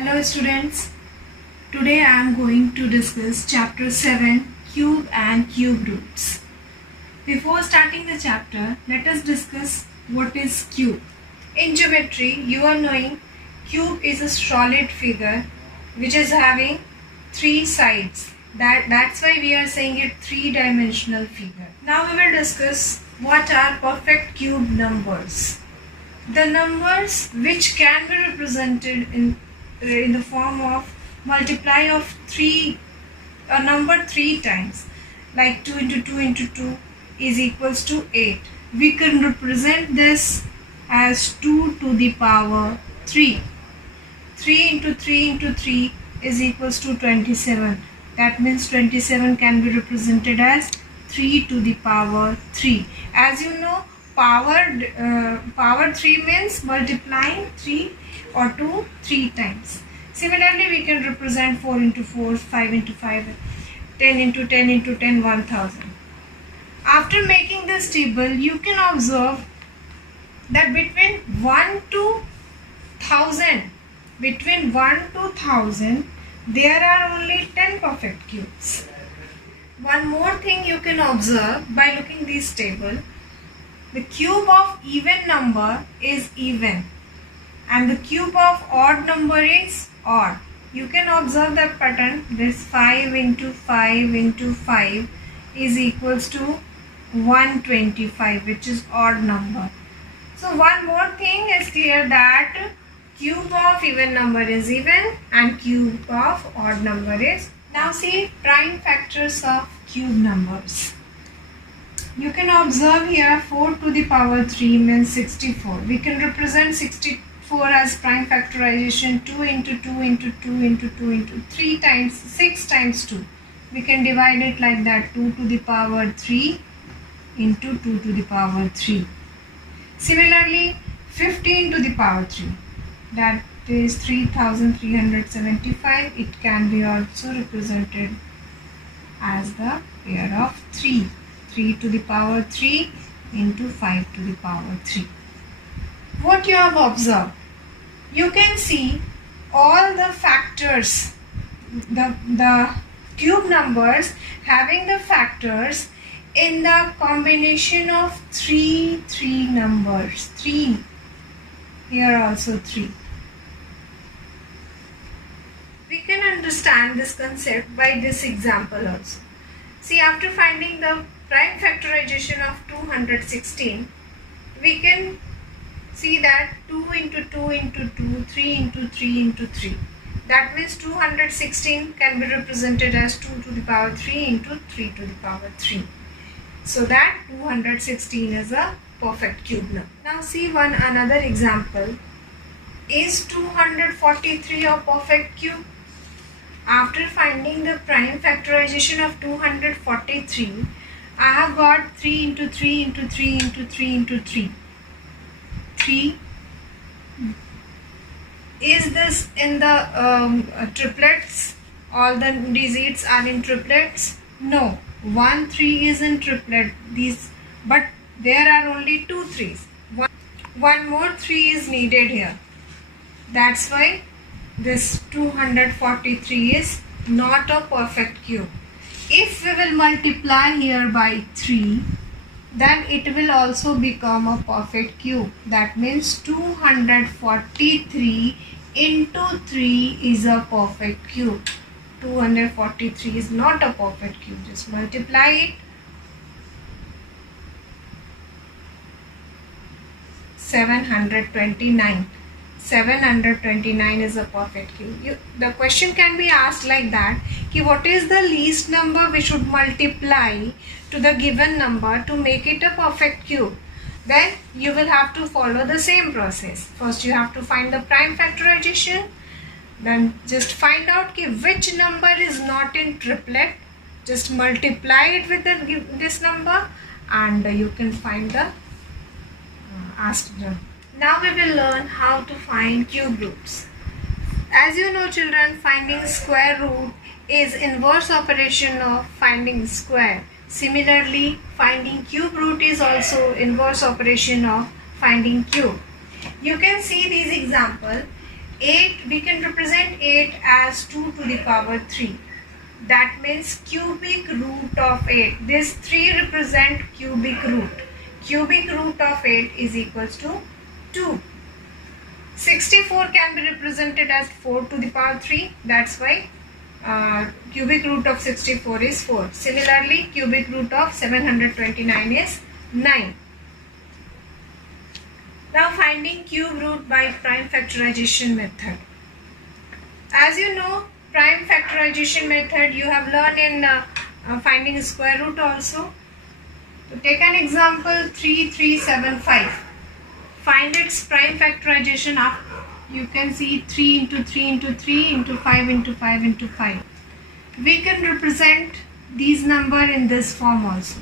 Hello students, today I am going to discuss chapter 7 Cube and Cube Roots. Before starting the chapter, let us discuss what is cube. In geometry, you are knowing cube is a solid figure which is having 3 sides. That's why we are saying it 3-dimensional figure. Now we will discuss what are perfect cube numbers. The numbers which can be represented in the form of multiply of a number 3 times, like 2 into 2 into 2 is equals to 8. We can represent this as 2 to the power 3. 3 into 3 into 3 is equals to 27. That means 27 can be represented as 3 to the power 3. As you know, power 3 means multiplying 3 or 2 3 times. Similarly, we can represent 4 into 4, 5 into 5, 10 into 10 into 10, 1000. After making this table, you can observe that between 1 to 1000, there are only 10 perfect cubes. One more thing you can observe by looking this table, the cube of even number is even and the cube of odd number is odd. You can observe the pattern. This 5 into 5 into 5 is equals to 125, which is odd number. So one more thing is clear, that cube of even number is even and cube of odd number is. Now see prime factors of cube numbers. You can observe here 4 to the power 3 means 64. We can represent 64 as prime factorization 2 into 2 into 2 into 2 into 3 times 6 times 2. We can divide it like that, 2 to the power 3 into 2 to the power 3. Similarly, 15 to the power 3, that is 3375. It can be also represented as the pair of 3. 3 to the power 3 into 5 to the power 3. What you have observed, you can see all the factors, the cube numbers having the factors in the combination of 3 numbers. 3, here also 3. We can understand this concept by this example also. See, after finding the prime factorization of 216, we can see that 2 into 2 into 2, 3 into 3 into 3. That means 216 can be represented as 2 to the power 3 into 3 to the power 3. So that 216 is a perfect cube number. Now see another example. Is 243 a perfect cube? After finding the prime factorization of 243, I have got 3 into 3 into 3 into 3 into 3. 3. Is this in the triplets? All the digits are in triplets? No. 1 3 is in triplet. But there are only 2 3s. One more 3 is needed here. That's why this 243 is not a perfect cube. If we will multiply here by 3, then it will also become a perfect cube. That means 243 into 3 is a perfect cube. 243 is not a perfect cube. Just multiply it. 729. 729 is a perfect cube. The question can be asked like that, what is the least number we should multiply to the given number to make it a perfect cube? Then you will have to follow the same process. First you have to find the prime factorization. Then just find out which number is not in triplet. Just multiply it with this number and you can find the asked number. Now we will learn how to find cube roots. As you know children, finding square root is inverse operation of finding square. Similarly, finding cube root is also inverse operation of finding cube. You can see these examples. 8, we can represent 8 as 2 to the power 3. That means cubic root of 8. This 3 represent cubic root. Cubic root of 8 is equals to 2. 64 can be represented as 4 to the power 3. That's why cubic root of 64 is 4. Similarly, cubic root of 729 is 9. Now finding cube root by prime factorization method. As you know, prime factorization method you have learned in finding square root also. To take an example, 3375. Find its prime factorization up. You can see 3 into 3 into 3 into 5 into 5 into 5. We can represent these number in this form also.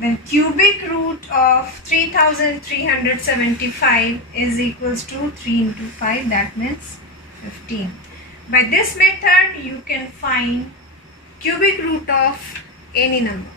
Then cubic root of 3375 is equals to 3 into 5, that means 15. By this method you can find cubic root of any number.